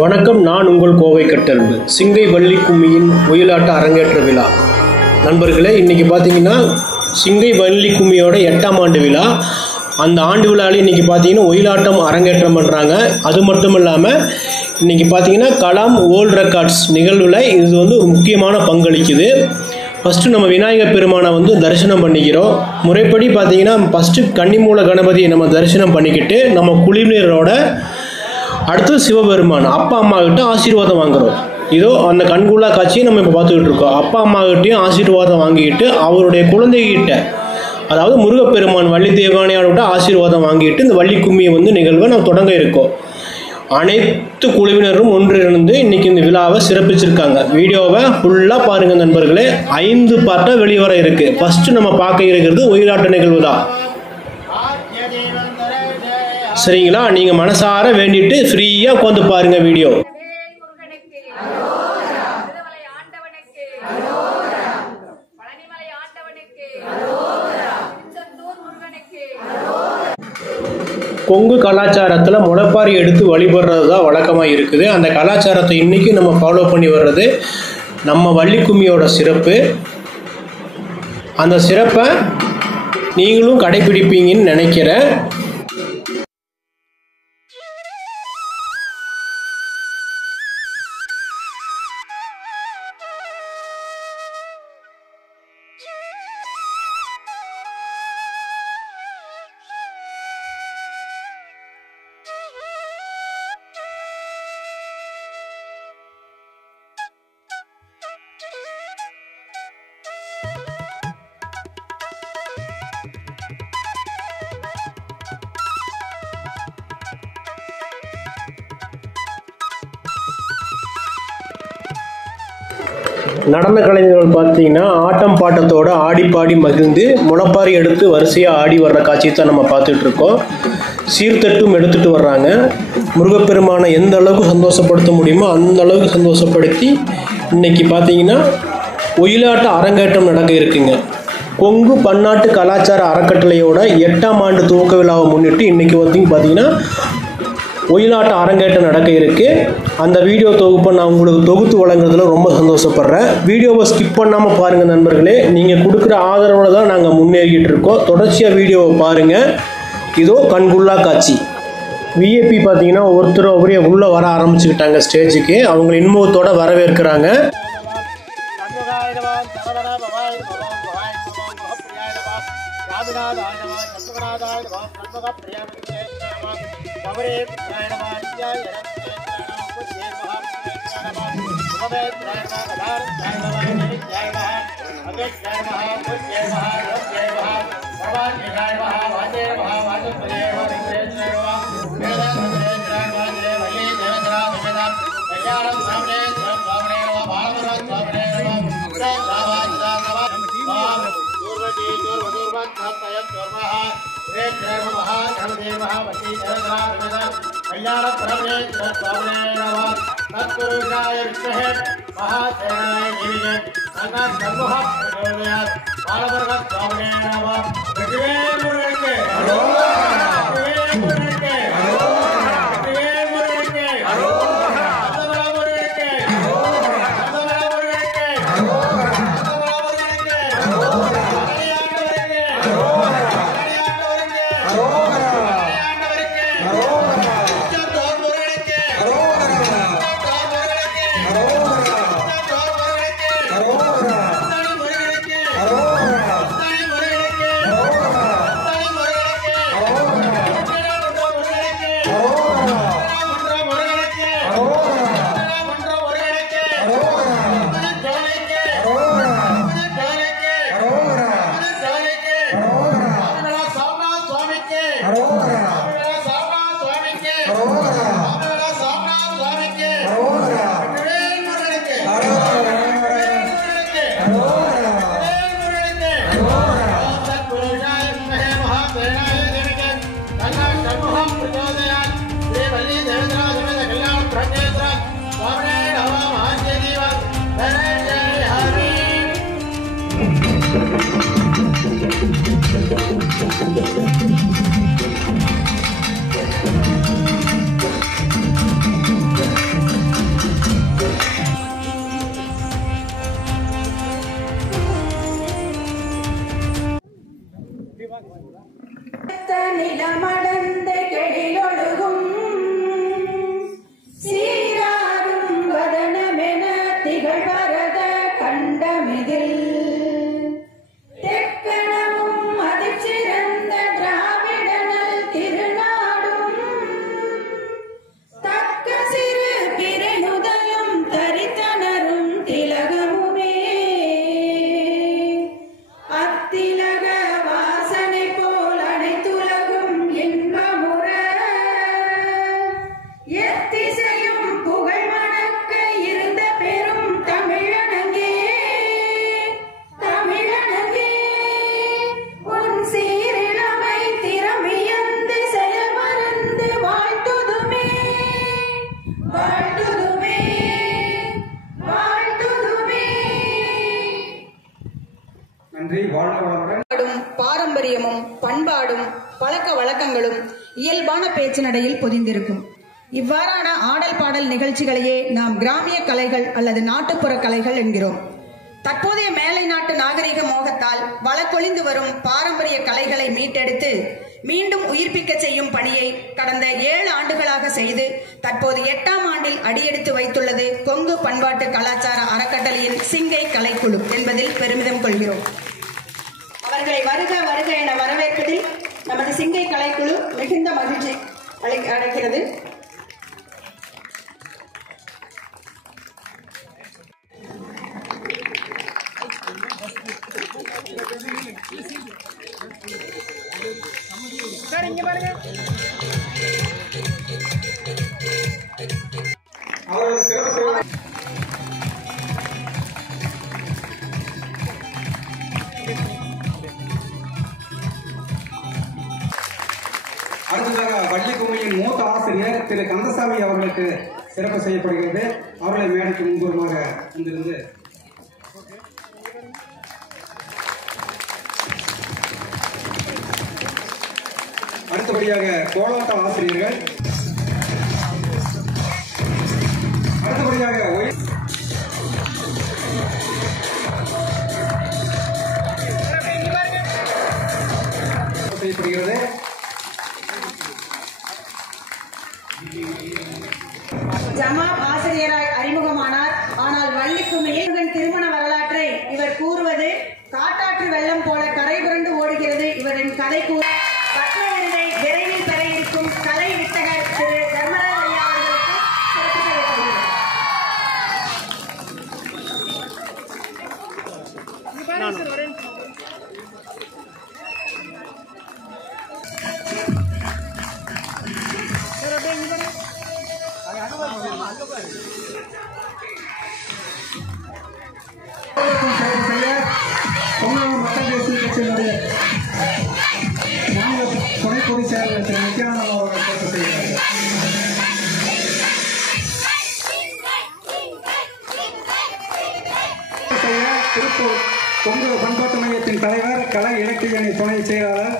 வணக்கம், நான் உங்கள் கோவை கட்டன்பு. சிங்கை வள்ளி கும்மியின் ஒயிலாட்ட அரங்கேற்ற விழா. நண்பர்களே, இன்றைக்கி பார்த்தீங்கன்னா சிங்கை வள்ளி கும்மியோட 8ஆம் ஆண்டு விழா. அந்த ஆண்டு விழாவில் இன்றைக்கி பார்த்தீங்கன்னா ஒயிலாட்டம் அரங்கேற்றம் பண்ணுறாங்க. அது மட்டும் இல்லாமல் இன்றைக்கி பார்த்தீங்கன்னா கலாம் வேர்ல்ட் ரெக்கார்ட்ஸ் நிகழ்வில் இது ஒரு முக்கியமான பங்களிக்குது. ஃபஸ்ட்டு நம்ம விநாயகர் பெருமானை தரிசனம் பண்ணிக்கிறோம். முறைப்படி பார்த்தீங்கன்னா ஃபஸ்ட்டு கன்னிமூல கணபதியை நம்ம தரிசனம் பண்ணிக்கிட்டு நம்ம குழுவினரோட அடுத்து சிவபெருமான் அப்பா அம்மா கிட்ட ஆசீர்வாதம் வாங்குகிறோம். இதோ அந்த கண்குள்ளா காட்சியை நம்ம இப்போ பார்த்துக்கிட்டு இருக்கோம். அப்பா அம்மா கிட்டையும் ஆசீர்வாதம் வாங்கிக்கிட்டு அவருடைய குழந்தைகிட்ட, அதாவது முருகப்பெருமான் வள்ளி தேவானையோட ஆசீர்வாதம் வாங்கிட்டு இந்த வள்ளி கும்மியை நிகழ்வை நம்ம தொடங்க இருக்கோம். அனைத்து குழுவினரும் ஒன்றிணைந்து இன்றைக்கி இந்த விழாவை சிறப்பிச்சிருக்காங்க. வீடியோவை ஃபுல்லாக பாருங்கள் நண்பர்களே. 5 பார்ட்டாக வெளிவர இருக்குது. ஃபஸ்ட்டு நம்ம பார்க்க இருக்கிறது ஒயிலாட்ட நிகழ்வு தான். சரிங்களா? நீங்கள் மனசார வேண்டிட்டு ஃப்ரீயாக உட்காந்து பாருங்கள் வீடியோ. கொங்கு கலாச்சாரத்தில் முளைப்பாரி எடுத்து வழிபடுறது தான் வழக்கமாக இருக்குது. அந்த கலாச்சாரத்தை இன்றைக்கி நம்ம ஃபாலோ பண்ணி வர்றது நம்ம வள்ளி கும்மியோட சிறப்பு. அந்த சிறப்பை நீங்களும் கடைபிடிப்பீங்கன்னு நினைக்கிறேன். நடன கலைஞர்கள் பார்த்தீங்கன்னா ஆட்டம் பாட்டத்தோடு ஆடி பாடி மகிழ்ந்து முளைப்பாரி எடுத்து வரிசையாக ஆடி வர்ற காட்சியை தான் நம்ம பார்த்துட்ருக்கோம். சீர்தட்டும் எடுத்துகிட்டு வர்றாங்க. முருகப்பெருமானை எந்த அளவுக்கு சந்தோஷப்படுத்த முடியுமோ அந்த அளவுக்கு சந்தோஷப்படுத்தி இன்றைக்கி பார்த்தீங்கன்னா ஒயிலாட்ட அரங்கேற்றம் நடக்க இருக்குங்க. கொங்கு பன்னாட்டு கலாச்சார அறக்கட்டளையோட 8ஆம் ஆண்டு துவக்க விழாவை முன்னிட்டு இன்றைக்கி பார்த்தீங்கன்னா ஒயிலாட்ட அரங்கேற்றம் நடக்க இருக்குது. அந்த வீடியோ தொகுப்பை நான் உங்களுக்கு தொகுத்து வழங்குறதுல ரொம்ப சந்தோஷப்படுறேன். வீடியோவை ஸ்கிப் பண்ணாமல் பாருங்கள் நண்பர்களே. நீங்கள் கொடுக்குற ஆதரவில் தான் நாங்கள் முன்னேறிக்கிட்டு இருக்கோம். தொடர்ச்சியாக வீடியோவை பாருங்கள். இதோ கண்குள்ளா காட்சி. விஐபி பார்த்தீங்கன்னா ஒருத்தர் ஒவ்வொரு உள்ளே வர ஆரம்பிச்சுக்கிட்டாங்க ஸ்டேஜுக்கு. அவங்க இன்முகத்தோடு வரவேற்கிறாங்க. எத்திசையும் புகழ் மணக்க இருந்த பெரும் தமிழனங்கே தமிழனங்கே உன் சீரிழமை திறமையந்து செயல் மறந்து வாழ்த்துதுமே வாழ்த்துதுமே வாழ்த்துதுமே. நன்றி. வாழ்க வளமுடன். பாரம்பரியமும் பண்பாடும் பழக்க வழக்கங்களும் இயல்பான பேச்சு நடையில் பொதிந்திருக்கும். இவ்வாறான ஆடல் பாடல் நிகழ்ச்சிகளையே நாம் கிராமிய கலைகள் அல்லது நாட்டுப்புற கலைகள் என்கிறோம். தற்போதைய மேலை நாட்டு நாகரிக மோகத்தால் வழக்கொழிந்து வரும் பாரம்பரிய கலைகளை மீட்டெடுத்து மீண்டும் உயிர்ப்பிக்க செய்யும் பணியை கடந்த 7 ஆண்டுகளாக செய்து தற்போது 8ஆம் ஆண்டில் அடியெடுத்து வைத்துள்ளது கொங்கு பண்பாட்டு கலாச்சார அறக்கட்டளையின் சிங்கை கலைக்குழு என்பதில் பெருமிதம் கொள்கிறோம். அவர்களை வருக வருக என வரவேற்பதில் நமது சிங்கை கலைக்குழு மிகுந்த மகிழ்ச்சி அடைகிறது. அடுத்ததாக வள்ளிக்கும்மியின் மூத்த ஆசிரியர் திரு கந்தசாமி அவர்களுக்கு சிறப்பு செய்யப்படுகிறது. அவர்களை மேடைக்கு முன்புறமாக வந்திருந்து அடுத்தபடியாக கோலாட்ட ஆசிரியர்கள், அடுத்தபடியாக செய்யப்படுகிறது. ஜமாப் ஆசிரியராய் அறிமுகமானார். ஆனால் வள்ளிக்கும்மியின் திருமண வரலாற்றை இவர் கூறுவது காட்டாற்று வெள்ளம் போல கரை புரண்டு ஓடுகிறது. இவரின் கதை கூற பத்ம விருதை விரைவில் பெற இருக்கும் கலை வித்தகர் திரு தர்மராஜ் ஐயா அவர்களுக்கு சிறப்பு செய்யப்படுகிறது. மக்கள் தேசிய கட்சியினுடைய மாநில துணை பொதுச் செயலாளர் திரு நித்யானந்தம் அவர்கள் சிறப்பு செய்கிறார்கள். திருப்பூர் கொங்கு பண்பாட்டு மையத்தின் தலைவர், கலை இலக்கிய அணி துணை செயலாளர்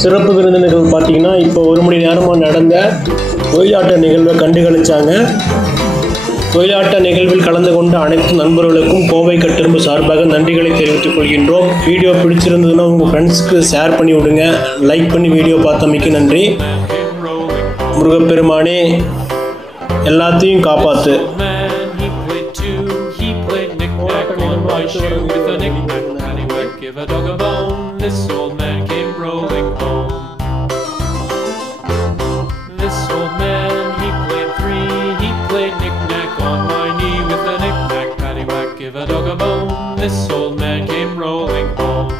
சிறப்பு விருந்தினர்கள் பார்த்தீங்கன்னா இப்போ 1 மணி நேரமாக நடந்த ஒயிலாட்ட நிகழ்வை கண்டுகளிச்சாங்க. ஒயிலாட்ட நிகழ்வில் கலந்து கொண்ட அனைத்து நண்பர்களுக்கும் கோவை கட்டெரும்பு சார்பாக நன்றிகளை தெரிவித்துக் கொள்கின்றோம். வீடியோ பிடிச்சிருந்ததுன்னா உங்கள் ஃப்ரெண்ட்ஸ்க்கு ஷேர் பண்ணி விடுங்க. லைக் பண்ணி வீடியோ பார்த்தமைக்கு நன்றி. முருகப்பெருமானே எல்லாத்தையும் காப்பாற்று. Give a dog a bone, this old man came rolling home. This old man, he played 3, he played knick-knack on my knee with a knick-knack, paddywhack, give a dog a bone, this old man came rolling home.